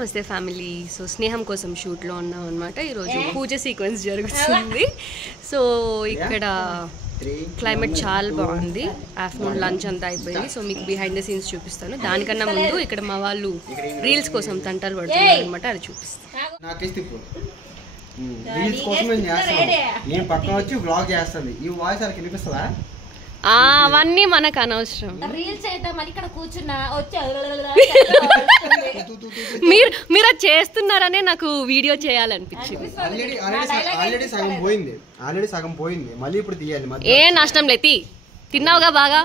నమస్తే family. So స్నేహం కోసం షూట్లో ఉన్నాం అనమాట. ఈరోజు పూజ సీక్వెన్స్ జరుగుతుంది. సో ఇక్కడ క్లైమేట్ చాలా బాగుంది. ఆఫ్టర్నూన్ లంచ్ అంతా అయిపోయింది. సో మీకు బిహైండ్ ద సీన్స్ చూపిస్తాను. దానికన్నా ముందు ఇక్కడ మా వాళ్ళు రీల్స్ కోసం తంటాలు పడుతున్నారు అనమాట, అది చూపిస్తాను. అవన్నీ మనకు అనవసరం. మీరు అది చేస్తున్నారనే నాకు వీడియో చేయాలనిపించింది. ఏ నష్టం లేదు, తిన్నావుగా బాగా.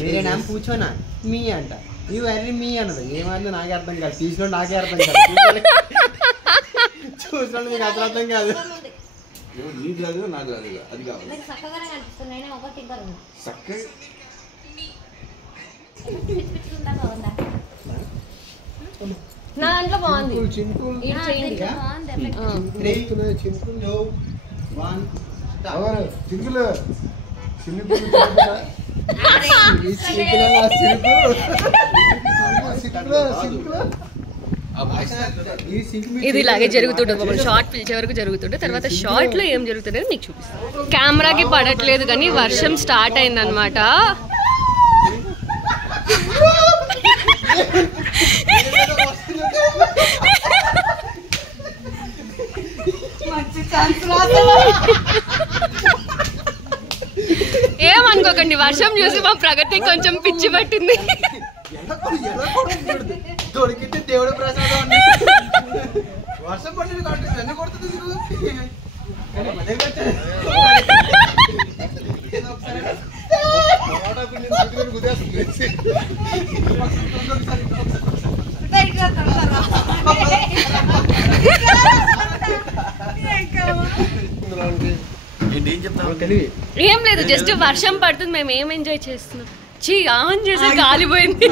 मेरे नाम पूछो ना, मी अंट यू एर्री मी అన్నది ఏమంటే నాకే అర్థం కాదు, తీసిలో నాకే అర్థం కాదు, చూసినా మీకు అసలు అర్థం కాదు. నా దాంట్లో బాగుంది. ఇది ఇలాగే జరుగుతుంటుంది. షార్ట్ పిలిచే వరకు జరుగుతుంటే తర్వాత షార్ట్ లో ఏం జరుగుతుందో నీకు చూపిస్తాను. కెమెరాకి పడట్లేదు కానీ వర్షం స్టార్ట్ అయిందనమాట. ఏమనుకోకండి, వర్షం చూసి మా ప్రగతి కొంచెం పిచ్చి పట్టింది. దేవుడు ప్రసాదం వర్షం పట్టింది కాబట్టి కొడుతుంది. ఏం లేదు, జస్ట్ వర్షం పడుతుంది, మేము ఏం ఎంజాయ్ చేస్తున్నాం. చీ ఆన్ చేసి కాలిపోయింది.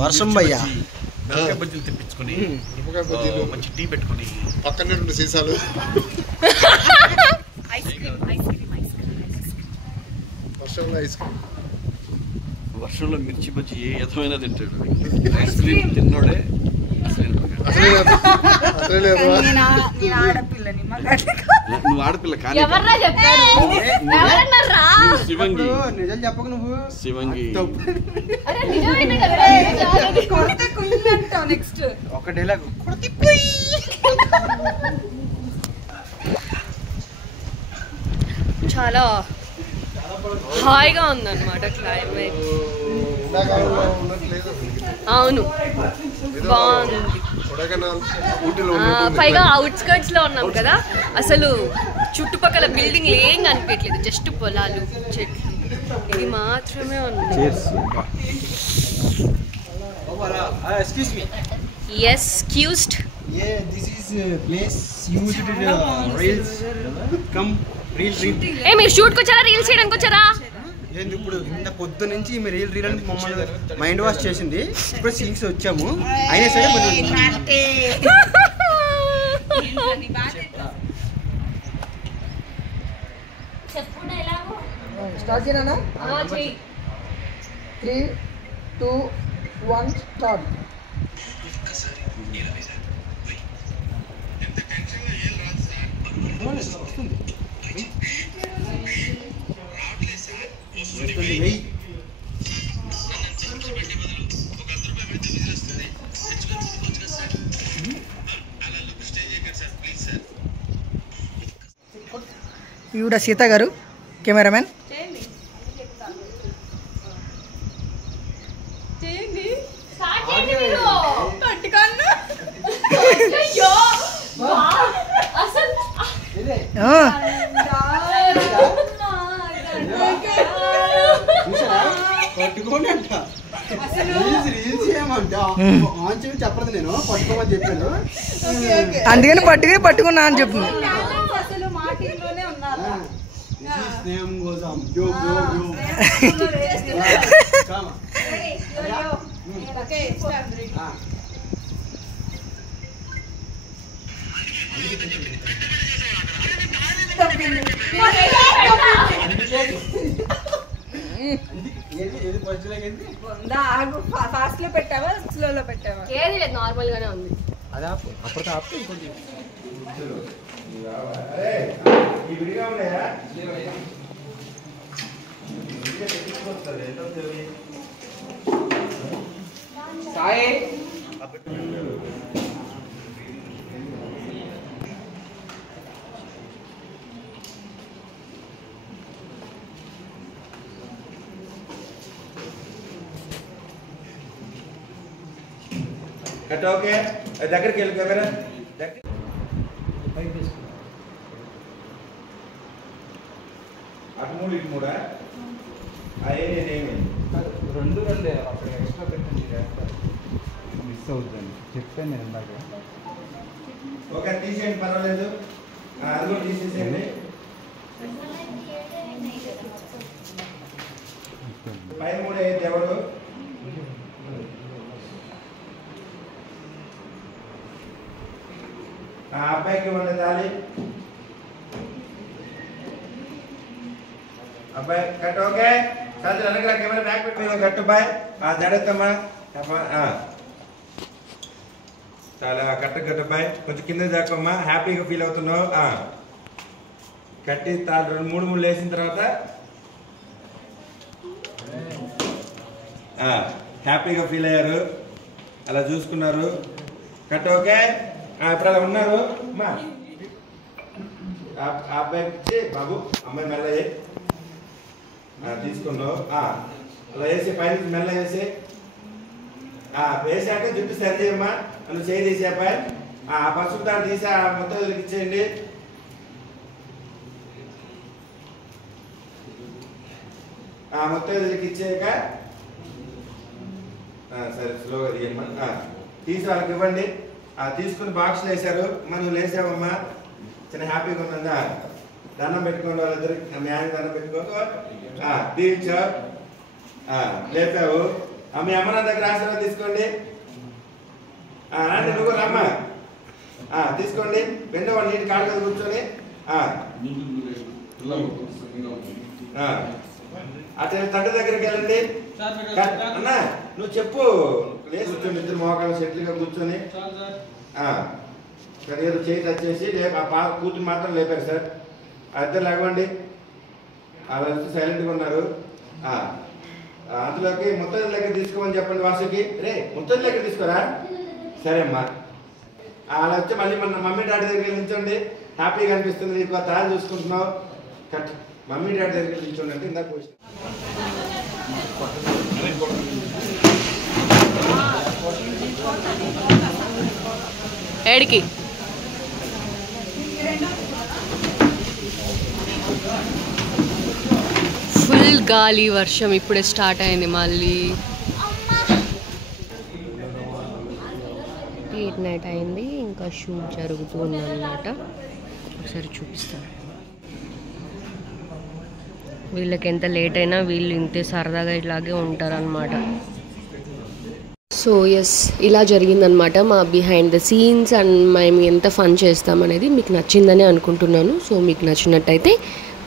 వర్షం భయ్యా బజ్జీలు తెప్పించుకొని మంచి టీ పెట్టుకొని పక్కనే 2 సీసాలు వర్షంలో మిర్చి బజ్జీ ఏ యథమైనా తింటాడు. ఐస్ క్రీమ్ తిన్నోడే నువ్వు ఆడపిల్ల కానీ శివంగి నిజం చెప్పక నువ్వు శివంగి ఒక డైలాగ్ చాలా హాయిగా ఉందన్నమాట క్లైమేట్. అవును బాగుంది. పైగా అవుట్స్కర్ట్స్ లో ఉన్నాం కదా, అసలు చుట్టుపక్కల బిల్డింగ్ ఏం కనిపించట్లేదు, జస్ట్ పొలాలు చెట్లు ఇది మాత్రమే ఉంది. ఎక్స్క్యూజ్డ్ మీరు షూట్కి వచ్చారా, రీల్స్ చేయడానికి వచ్చారా? ఇప్పుడు ఇంత పొద్దు నుంచి రీల్ అని మమ్మల్ని మైండ్ వాష్ చేసింది. ఇప్పుడు సీన్స్ వచ్చాము, అయినా సరే స్టార్ట్ చేయనా? 3, 2, 1 స్టార్ట్. ఈవిడ సీత గారు కెమెరామెన్. పట్టుకోండి అంట చెప్పలేదు, నేను పట్టుకోమని చెప్పాను, అందుకని పట్టుకున్నా అని చెప్తుంది. స్టార్టింగ్ లోనే ఉన్నారు. స్నేహం కోసం ఓకే ఫాస్ట్ లో పెట్టావా స్లోలో పెట్టావా? ఏది లేదు, నార్మల్ గానే ఉంది. అదే అప్పటికి ఆపితే ఇంకొంచెం సాయి కట్ ఓకే దగ్గరికి వెళ్ళి కెమెరా అటు మూడు ఇటు మూడా నేనేమి రెండు అక్కడ ఎక్స్ట్రా పెట్టండి మిస్ అవుతుంది చెప్పాను నేను ఇందాక. ఓకే తీసేయండి పర్వాలేదు అది కూడా తీసేసేయండి పై మూడు అయితే ఎవరు ఆ అబ్బాయికి ఇవ్వండి తాళి అబ్బాయి కట్ ఓకే సార్ వెనక కెమెరా బ్యాక్ పెట్టి కట్టు బాయ్ జడెత్తమ్మా చాలా కట్టు బాయ్ కొంచెం కింద దాకమ్మా హ్యాపీగా ఫీల్ అవుతున్నావు కట్టి రెండు మూడు వేసిన తర్వాత హ్యాపీగా ఫీల్ అయ్యారు అలా చూసుకున్నారు కట్ ఓకే ఇప్పుడు అలా ఉన్నారు అమ్మా అబ్బాయికి ఇచ్చి బాబు అమ్మాయి మెల్ల తీసుకున్నావు అలా వేసి పైన మెల్ల వేసి వేసాక జుట్టు సరి చేయమ్మా నన్ను చేయి తీసి అబ్బాయి పసుపు దాన్ని తీసి మొత్తం ఇచ్చేయండి మొత్తం ఇచ్చాక సరే స్లోగా తీయమ్మా తీసి వాళ్ళకి ఇవ్వండి తీసుకుని బాక్స్లో వేసారు మనం లేసామమ్మా చిన్న హ్యాపీగా ఉన్నదా దండం పెట్టుకోండి వాళ్ళిద్దరు మీ ఆయన దండం పెట్టుకోండి దీవించా లేపావు మీ అమ్మ నా దగ్గర ఆశీర్వాదం తీసుకోండి రండి నువ్వు రమ్మా తీసుకోండి వెంట వాళ్ళు నీటి కాడు కదా కూర్చొని అట్లా తండ్రి దగ్గరికి వెళ్ళండి అన్నా నువ్వు చెప్పు లేచి కూర్చొని ఇద్దరు మోకాలు సెట్లుగా కూర్చొని ఏదో చేయి టచ్ చేసి కూతురు మాత్రం లేపారు సార్ ఇద్దరు లేవండి అలా సైలెంట్గా ఉన్నారు అందులోకి ముత్తది దగ్గర తీసుకోమని చెప్పండి వాసుకి రే ముత్తది దగ్గర తీసుకోరా సరే అమ్మా అలా వచ్చి మళ్ళీ మన మమ్మీ డాడీ దగ్గర నిల్చోండి హ్యాపీగా అనిపిస్తుంది నీకు తాను చూసుకుంటున్నావు కట్ మమ్మీ డాడీ దగ్గర నిల్చోండి అంటే ఇందాక ఏడికి ఫుల్ గాలి వర్షం ఇప్పుడే స్టార్ట్ అయింది మళ్ళీ 8 నైట్ అయింది ఇంకా షూట్ జరుగుతూ ఉందన్నమాట ఒకసారి చూపిస్తాను వీళ్ళకి ఎంత లేట్ అయినా వీళ్ళు ఇంతే సరదాగా ఇలాగే ఉంటారనమాట సో ఎస్ ఇలా జరిగిందనమాట మా బిహైండ్ ద సీన్స్ అండ్ మేము ఎంత ఫన్ చేస్తామనేది మీకు నచ్చిందని అనుకుంటున్నాను సో మీకు నచ్చినట్టయితే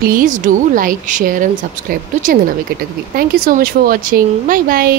please do like share and subscribe to Chandana Vikatagiri thank you so much for watching bye bye